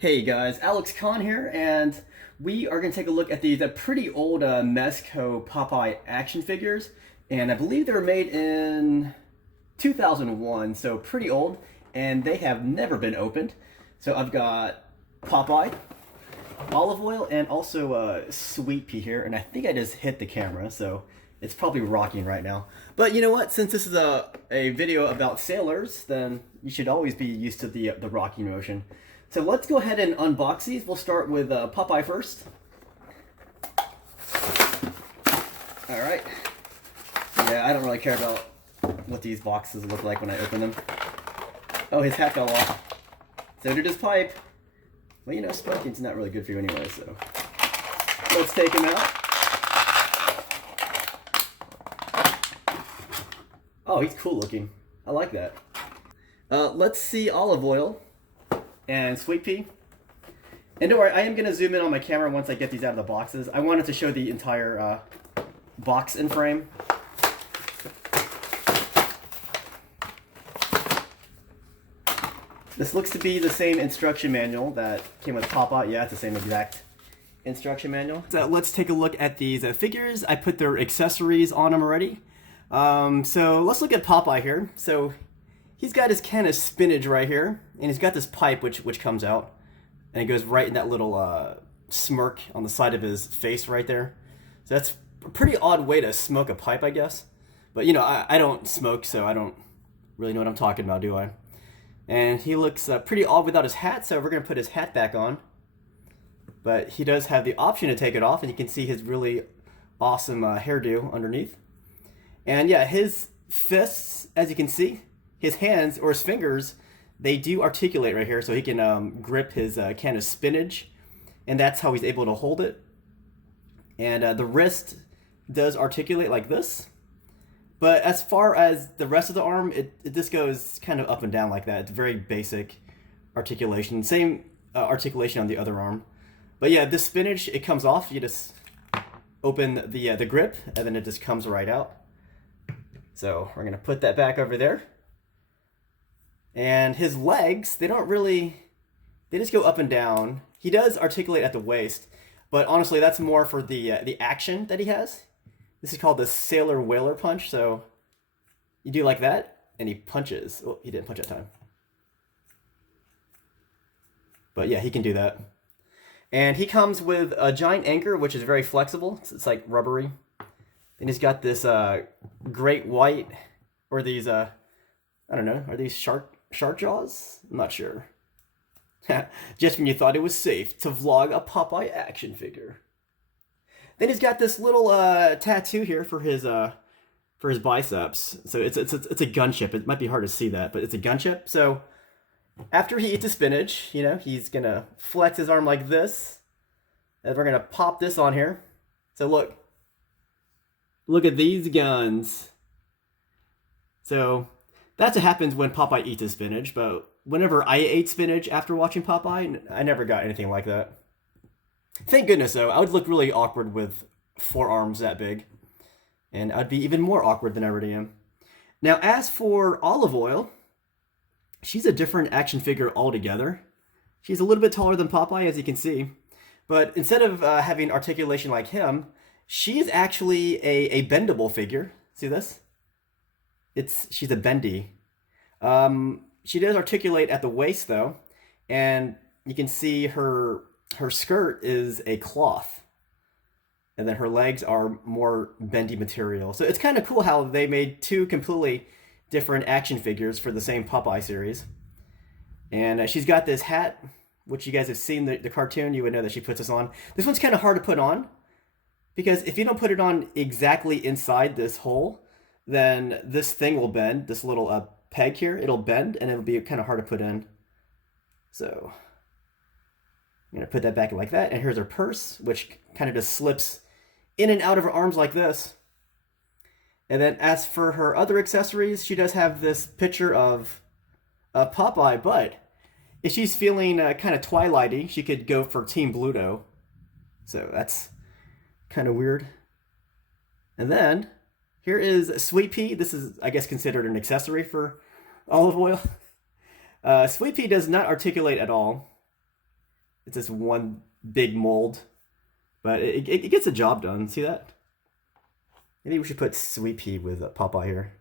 Hey guys, Alex Kahn here, and we are going to take a look at these pretty old Mezco Popeye action figures, and I believe they were made in 2001, so pretty old, and they have never been opened. So I've got Popeye, Olive Oyl, and also Sweet Pea here, and I think I just hit the camera, so it's probably rocking right now. But you know what? Since this is a video about sailors, then you should always be used to the rocking motion. So let's go ahead and unbox these. We'll start with Popeye first. Alright. Yeah, I don't really care about what these boxes look like when I open them. Oh, his hat fell off. So did his pipe. Well, you know, smoking's not really good for you anyway, so let's take him out. Oh, he's cool looking. I like that. Let's see Olive Oyl and Sweet Pea. And don't worry, I am going to zoom in on my camera once I get these out of the boxes. I wanted to show the entire box in frame. This looks to be the same instruction manual that came with Popeye. Yeah, it's the same exact instruction manual. So let's take a look at these figures. I put their accessories on them already. So let's look at Popeye here. So he's got his can of spinach right here, and he's got this pipe which comes out, and it goes right in that little smirk on the side of his face right there. So that's a pretty odd way to smoke a pipe, I guess. But you know, I don't smoke, so I don't really know what I'm talking about, do I? And he looks pretty odd without his hat, so we're going to put his hat back on. But he does have the option to take it off, and you can see his really awesome hairdo underneath. And yeah, his fists, as you can see, his hands or his fingers, they do articulate right here, so he can grip his can of spinach, and that's how he's able to hold it. And the wrist does articulate like this. But as far as the rest of the arm, it just goes kind of up and down like that. It's very basic articulation. Same articulation on the other arm. But yeah, this spinach, it comes off. You just open the grip, and then it just comes right out. So we're going to put that back over there. And his legs, they just go up and down. He does articulate at the waist, but honestly, that's more for the action that he has. This is called the Sailor Whaler Punch, so you do like that, and he punches. Oh, he didn't punch that time. But yeah, he can do that. And he comes with a giant anchor, which is very flexible. It's like rubbery. And he's got this great white, or these, I don't know, are these shark jaws? I'm not sure. Just when you thought it was safe to vlog a Popeye action figure. Then he's got this little tattoo here for his biceps. So it's a gunship. It might be hard to see that, but it's a gunship. So after he eats the spinach, you know, he's gonna flex his arm like this, and we're gonna pop this on here. So look at these guns. So that's what happens when Popeye eats his spinach, but whenever I ate spinach after watching Popeye, I never got anything like that. Thank goodness, though. I would look really awkward with forearms that big, and I'd be even more awkward than I already am. Now, as for Olive Oyl, she's a different action figure altogether. She's a little bit taller than Popeye, as you can see, but instead of having articulation like him, she is actually a bendable figure. See this? She's a bendy. She does articulate at the waist though, and you can see her skirt is a cloth, and then her legs are more bendy material. So it's kind of cool how they made two completely different action figures for the same Popeye series. And she's got this hat, which you guys have seen the cartoon, you would know that she puts this on. This one's kind of hard to put on, because if you don't put it on exactly inside this hole, then this thing will bend. This little peg here, it'll bend, and it'll be kind of hard to put in. So I'm going to put that back like that, and here's her purse, which kind of just slips in and out of her arms like this. And then as for her other accessories, she does have this picture of Popeye, but if she's feeling kind of Twilighty, she could go for Team Bluto. So that's kind of weird. And then here is Sweet Pea. This is, I guess, considered an accessory for Olive Oyl. Sweet Pea does not articulate at all. It's this one big mold, but it gets the job done. See that? Maybe we should put Sweet Pea with Popeye here.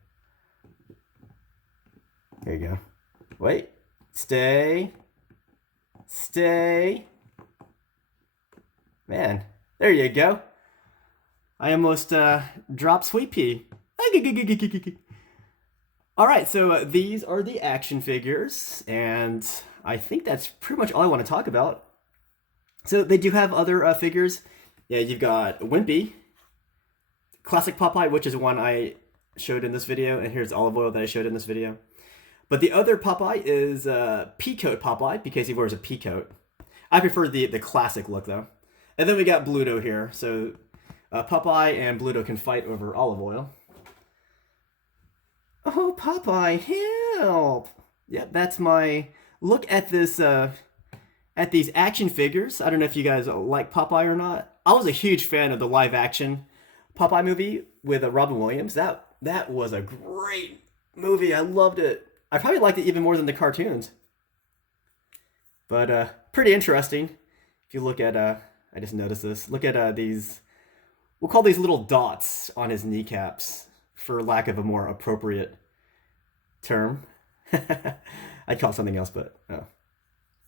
There you go. Wait. Stay. Stay. Man, there you go. I almost dropped Sweet Pea. Alright, so these are the action figures, and I think that's pretty much all I want to talk about. So they do have other figures. Yeah, you've got Wimpy, Classic Popeye, which is one I showed in this video, and here's Olive Oyl that I showed in this video. But the other Popeye is Peacoat Popeye, because he wears a peacoat. I prefer the classic look, though. And then we got Bluto here, so Popeye and Bluto can fight over Olive Oyl. Oh, Popeye, help! Yeah, that's my look at this, at these action figures. I don't know if you guys like Popeye or not. I was a huge fan of the live-action Popeye movie with Robin Williams. That was a great movie. I loved it. I probably liked it even more than the cartoons. But pretty interesting. If you look at, I just noticed this. Look at these, we'll call these little dots on his kneecaps, for lack of a more appropriate term. I'd call it something else, but oh.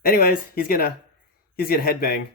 Anyways, he's gonna headbang.